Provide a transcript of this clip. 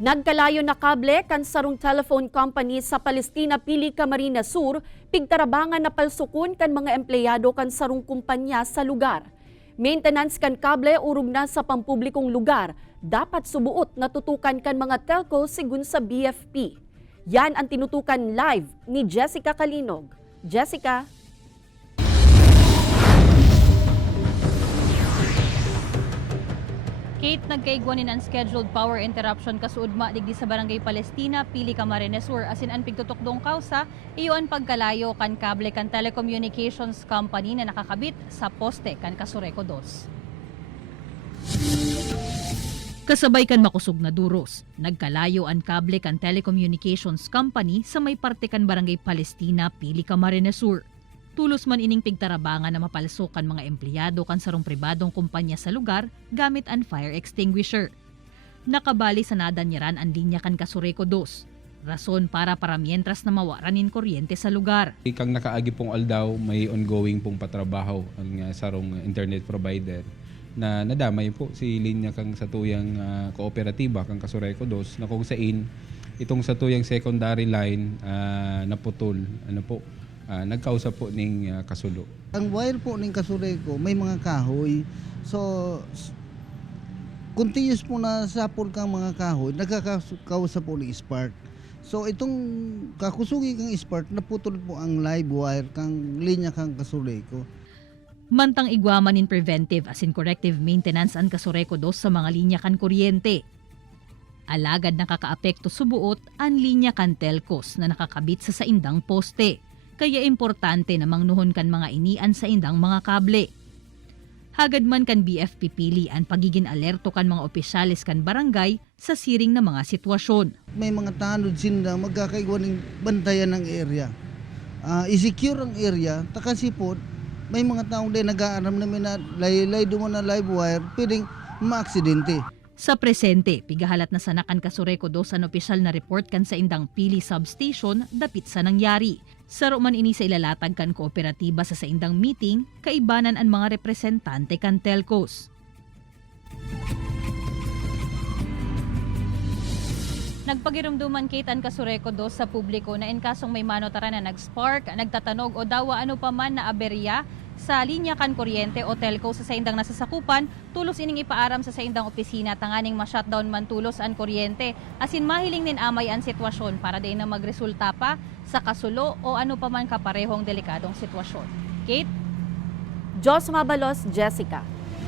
Nagkalayo na kable kan sarong telephone company sa Palestina pili Camarines Sur, pigtarabangan na palsukon kan mga empleyado kan sarong kumpanya sa lugar. Maintenance kan kable urog na sa pampublikong lugar, dapat subuot na tutukan kan mga telco sigun sa BFP. Yan ang tinutukan live ni Jessica Kalinog. Jessica. Kate, nagkaigwanin ang scheduled power interruption kasuudma digdi sa Barangay Palestina, pili Camarines Sur. Asin ang pigtutukdong kausa, iyon pagkalayo kan kable kan telecommunications company na nakakabit sa poste kan Casureco 2. Kasabay kan makusog na duros, nagkalayo ang kable kan telecommunications company sa may parte kan Barangay Palestina, pili Camarines Sur. Tulos man ining pigtarabangan na mapalsok kan mga empleyado kan sarong pribadong kumpanya sa lugar gamit ang fire extinguisher. Nakabali sa nadanyaran ang linya kan Casureco 2. Rason para mientras na mawaranin kuryente sa lugar. Kang nakaagi pong aldaw, may ongoing pong patrabaho ang sarong internet provider na nadamay po si linya kang satuyang kooperatiba kang Casureco 2 na kung sain itong satuyang secondary line naputol. Nagkausap po ning kasulo. Ang wire po ng Casureco may mga kahoy. So continuous po na sapol kang mga kahoy, nagkakausap po ng spark. So itong kakusugi kang spark, naputol po ang live wire kang linya kang Casureco. Mantang igwaman in preventive as in corrective maintenance ang Casureco 2 sa mga linya kan kuryente. Alagad nakakaapekto subuot ang linya kan telcos na nakakabit sa saindang poste. Kaya importante na mangnuhon kan mga inian sa indang mga kable. Hagad man kan BFP pili ang pagiging alerto kan mga opisyalis kan barangay sa siring na mga sitwasyon. May mga tanod sinda magkakaigwan ng bantayan ng area. I-secure ang area, takasipod, may mga taong din nag-aaram namin na lay duman na live wire, pwedeng maaksidente. Sa presente, pigahalat na sanakan Casureco 2 ang opisyal na report kan sa indang pili substation dapit sa nangyari. Saro man ini sa ilalatag kan kooperatiba sa saindang meeting, kaibanan ang mga representante kan telcos. Nagpagirumduman Kate ang Casureco 2 sa publiko na in kasong may manotara na nag-spark, nagtatanog o dawa ano pa man na aberya sa linya kan kuryente o telco sa saindang nasasakupan, tulos ining ipaaram sa saindang opisina tanganing ma-shutdown man tulos ang kuryente. Asin mahiling nin amay ang sitwasyon para din na magresulta pa sa kasulo o ano pa man kaparehong delikadong sitwasyon. Kate? Jos Mabalos, Jessica.